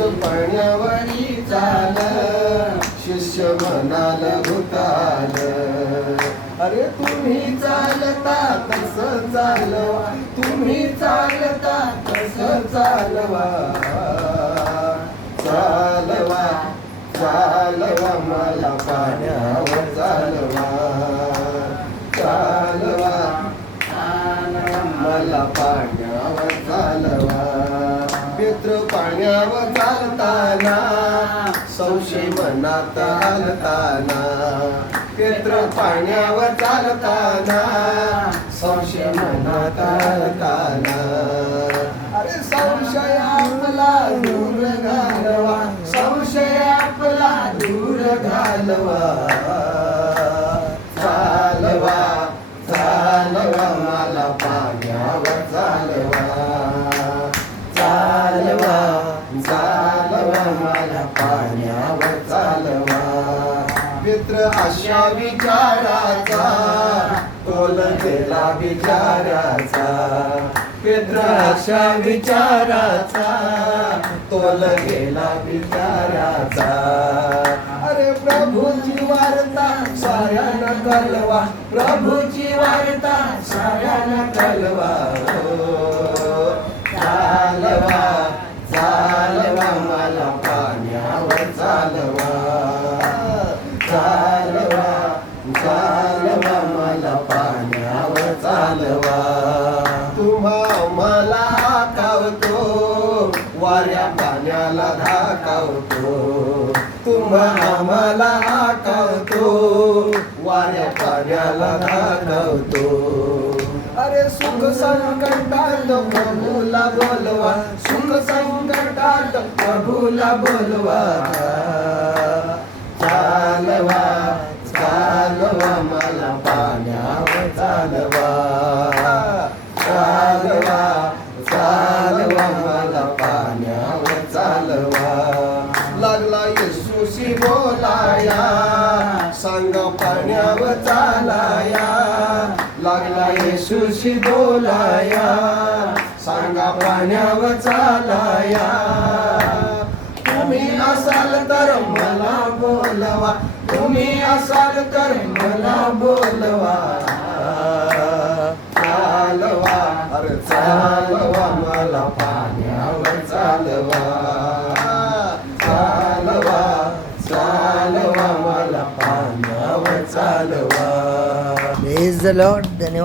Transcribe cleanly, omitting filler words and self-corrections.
पाण्यावरी चाल, शिष्य म्हणाल भूताल. अरे तुम्ही चालता कसं चालवा, तुम्ही चालता कसं चालवा. चालवा चालवा मला पाण्यावर चालवा. चालवा मला पाण्यावर चालवा. पितृ पाण्यावर चालताना, संशय मनात आलताना. पितृ पाण्यावर चालताना, संशय मनात आलताना. अरे संशय आपला दूर घालवा, संशय आपला दूर घालवा. चालवा चालवा मला पाण्यावर चालवा. चालवा चालवा मला पाण्यावर चालवा. मित्र अशा विचाराचा, तोल गेला विचाराचा. मित्र अशा विचाराचा, तोल गेला विचाराचा. अरे प्रभूची वार्ता साऱ्यांना कळवा, प्रभूची वार्ता साऱ्यांना कळवा. चालवा चालवा मला पाण्यावर चालवा. चालवा चालवा मला पाण्यावर चालवा. तुम्हा मला हाकावतो, वाऱ्या पाण्याला धाकावतो. तुम्हा मला हाकावतो, वाऱ्या पाण्याला धाकावतो. अरे सुख संकटात प्रभूला बोलवा, सुख संकटात प्रभूला बोलवा. चालवा चालवा मला पाण्यावर चालवा. चालवा चालवा मला पाण्यावर चालवा. लागला येशूशी बोलाया, सांग पाण्यावर चालाया. लागला येशूशी बोलाया, सांगा पाण्यावर चालाया. तुम्ही असाल तर मला बोलवा, तुम्ही असाल तर मला बोलवा. चालवा अरे चालवा मला पाण्यावर चालवा. चालवा चालवा मला पाण्यावर चालवा. Praise the Lord. धन्यवाद.